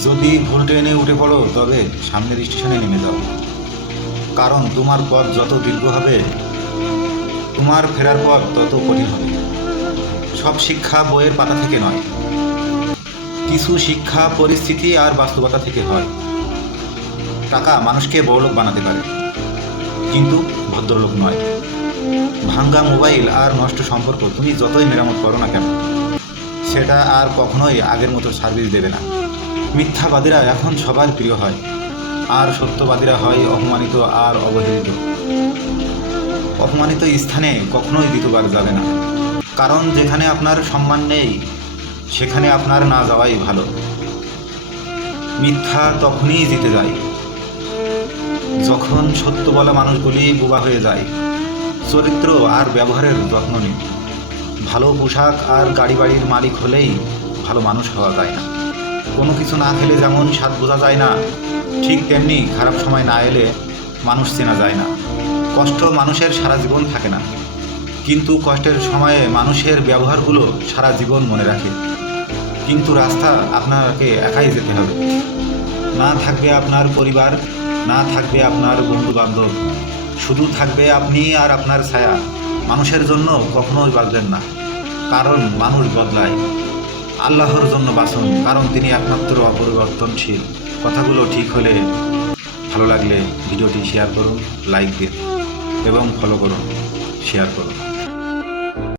যদি ভুল ট্রেনে উঠে পড়ো তবে সামনের স্টেশনে নেমে যাও, কারণ তোমার পথ যত দীর্ঘ হবে তোমার ফেরার পথ তত কঠিন হবে। সব শিক্ষা বইয়ের পাতা থেকে নয়, কিছু শিক্ষা পরিস্থিতি আর বাস্তবতা থেকে হয়। টাকা মানুষকে বড়লোক বানাতে পারে, কিন্তু ভদ্রলোক নয়। ভাঙ্গা মোবাইল আর নষ্ট সম্পর্ক তুমি যতই মেরামত করো না কেন, সেটা আর কখনোই আগের মতো সার্ভিস দেবে না। মিথ্যাবাদীরা এখন সবার প্রিয় হয়, আর সত্যবাদীরা হয় অপমানিত আর অবহেলিত। অপমানিত স্থানে কখনোই দ্বিতীয়বার যাবে না, কারণ যেখানে আপনার সম্মান নেই সেখানে আপনার না যাওয়াই ভালো। মিথ্যা তখনই জিতে যায় যখন সত্য বলা মানুষগুলি বোবা হয়ে যায়। চরিত্র আর ব্যবহারের যত্ন নিন। ভালো পোশাক আর গাড়ি বাড়ির মালিক হলেই ভালো মানুষ হওয়া যায় না। কোনো কিছু না খেলে যেমন স্বাদ বোঝা যায় না, ঠিক তেমনি খারাপ সময় না এলে মানুষ চেনা যায় না। কষ্ট মানুষের সারা জীবন থাকে না, কিন্তু কষ্টের সময়ে মানুষের ব্যবহারগুলো সারা জীবন মনে রাখে। কিন্তু রাস্তা আপনাকে একাই যেতে হবে। না থাকবে আপনার পরিবার, না থাকবে আপনার বন্ধু বান্ধব, শুধু থাকবে আপনি আর আপনার ছায়া। মানুষের জন্য কখনোই বাঁচবেন না, কারণ মানুষ বদলায়। আল্লাহর জন্য বাঁচুন, কারণ তিনি একমাত্র অপরিবর্তনশীল। কথাগুলো ঠিক হলে, ভালো লাগলে ভিডিওটি শেয়ার করুন, লাইক দিন এবং ফলো করুন, শেয়ার করুন।